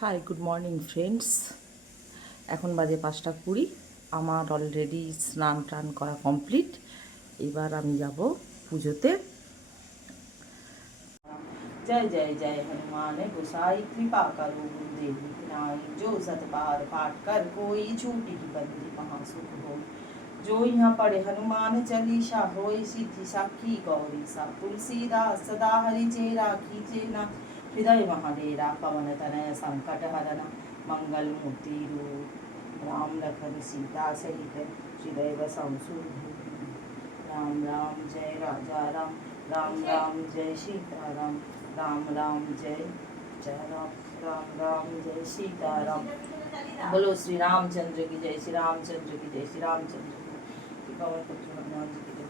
High, good morning friends. এখন বাজে 5টা 20। আমার অলরেডি স্নান টান করা কমপ্লিট। এবার আমি যাব পুজোতে। जय जय जय हनुमान गोसाई कृपा करो गुरुदेव नाई जो सतपाद पाठ कर कोई छूटी की बंदी महासुख हो। जो यहाँ पढ़े हनुमान चालीसा होय सिद्धि साखी गौरी सा तुलसीदास सदा हरि चेरा खींचे ना हृदय महाडेरा पवन तनय संकट हरन मंगल मूर्ति रूप राम लखन सीता सहित हृदय बसौ राम राम जय राजा राम राम राम जय सीताराम राम राम जय जय राम राम राम जय सीताराम। बोलो श्री रामचंद्र की जय, श्री रामचंद्र की जय, श्री रामचंद्र की पवन पुत्र हनुमान जी की जय।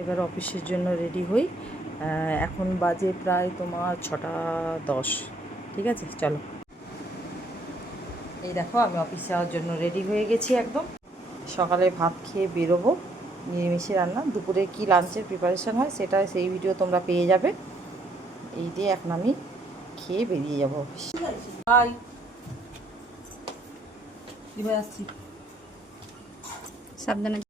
এবার অফিসের জন্য রেডি হই। এখন বাজে প্রায় তোমার 6টা 10। ঠিক আছে, চলো। এই দেখো, আমি অফিসে যাওয়ার জন্য রেডি হয়ে গেছি একদম। সকালে ভাত খেয়ে বেরোবো, নিরামিষে রান্না। দুপুরে কি লাঞ্চের প্রিপারেশান হয় সেটা সেই ভিডিও তোমরা পেয়ে যাবে। এই দিয়ে এখন আমি খেয়ে বেরিয়ে যাবো অফিস। বাই, আসছি, সাবধানে।